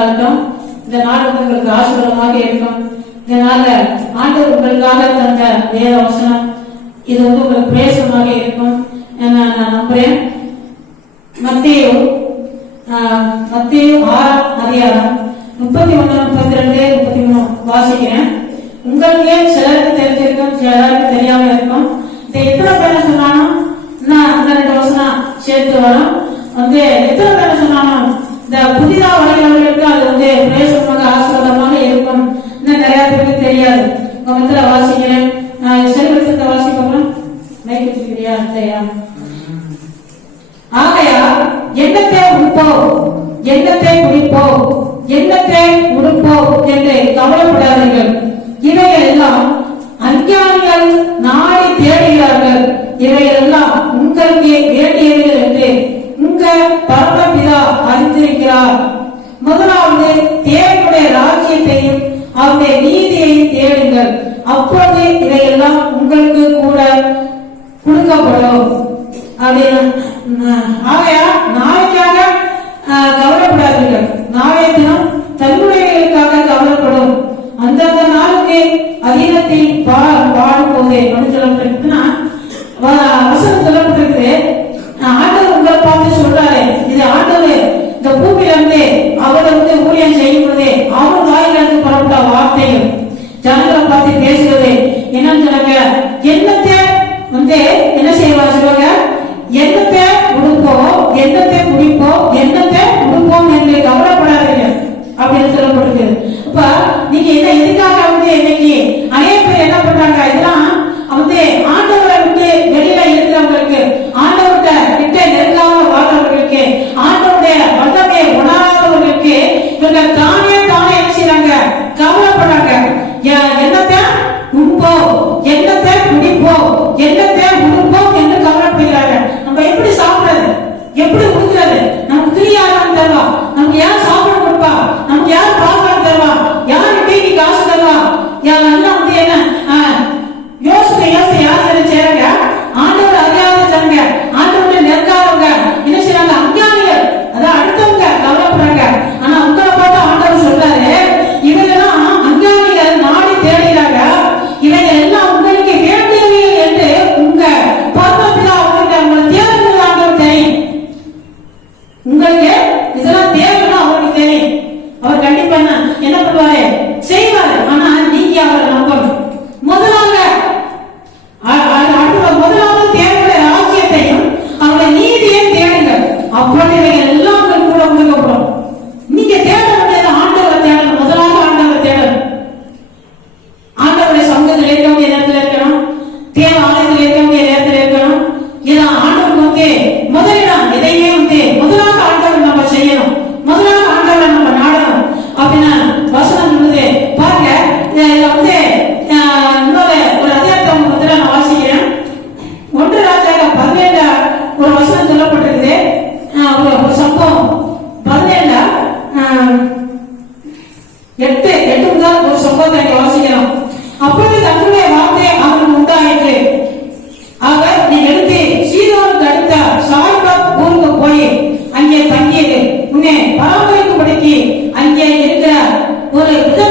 இருந்தால்தான் இந்த நாள் உங்களுக்கு ஆசீர்வாதமாக இருக்கும். இதனால ஆண்டவர் உங்களுக்காக தந்த வேத வசனம். இது வந்து உங்களுக்கு பிரேசமாக இருக்கும். என நான் நம்புறேன். மத்திய மத்திய ஆறாம் அதிகாரம் முப்பத்தி ஒன்று முப்பத்தி ரெண்டு முப்பத்தி மூணு வாசிக்கிறேன் உங்களுக்கே சிலருக்கு தெரிஞ்சிருக்கும் சிலருக்கு தெரியாம இருக்கும். இதை எத்தனை பேரை சொன்னாலும் நான் அந்த ரெண்டு வசனம் சேர்த்து வரும். வந்து எத்தனை பேரை சொன்னாலும் இந்த புதிதாக வரைகிறவர்களுக்கு அது வந்து பேசுறதுக்கு ஆசீர்வாதமாக இருக்கும். இன்னும் நிறைய பேருக்கு தெரியாது. உங்க மத்தில வாசிக்கிறேன் நான் செல்வசத்தை வாசிப்போம்? மைக் வச்சிருக்கிறியா ஆகையா எண்ணத்தை உடுப்போ எண்ணத்தை குடிப்போ எண்ணத்தை உடுப்போ என்று கவலைப்படாதீர்கள். இவையெல்லாம் அஞ்ஞானிகள் நாடி தேடுகிறார்கள். இவையெல்லாம் உங்களுக்கு தந்திருக்கிறார் முதலாவது தேவனுடைய ராஜ்யத்தையும் அவருடைய நீதியையும் தேடுங்கள். அப்பொழுது இதையெல்லாம் உங்களுக்கு கூட கொடுக்கப்படும். அப்படின்னு ஆகையா நாளைக்காக கவலைப்படாதீர்கள். நாளைய தினம் தன்னுடையர்களுக்காக கவலைப்படும். அந்தந்த நாளுக்கு அதீனத்தை பாடும் போதே அப்படின்னு சொல்லப்பட்டிருக்குன்னா வசனத்துல தேடுகிறாங்க எல்லாம் உங்களுக்கு வேண்டியவர்கள் என்று உங்க பர்வத்தில் அவங்களுக்கு அவங்களை தேடுகிறாங்க தெரியும் உங்களுக்கு இதெல்லாம் தேவைன்னு அவருக்கு தெரியும் அவர் கண்டிப்பா என்ன பண்ணுவாரு? செய்வாரு. ஆனா நீங்க அவரை நம்பணும். முதலாக முதலாவது தேவையான ஆசியத்தையும் அவருடைய நீதியை தேடுங்கள். அப்பொழுது Hallelujah.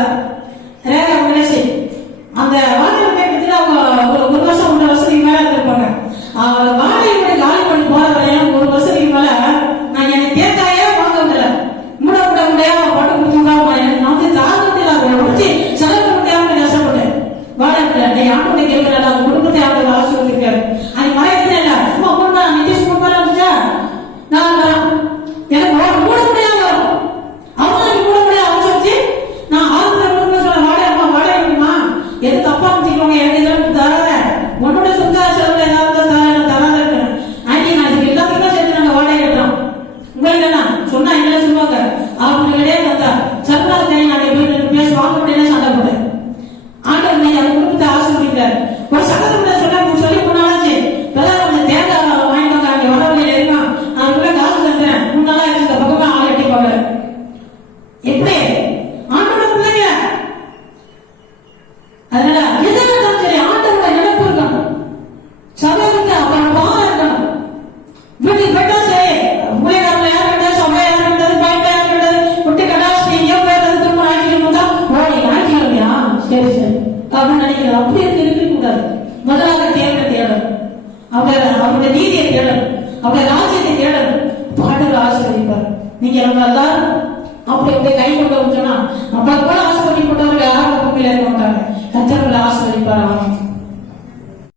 nada that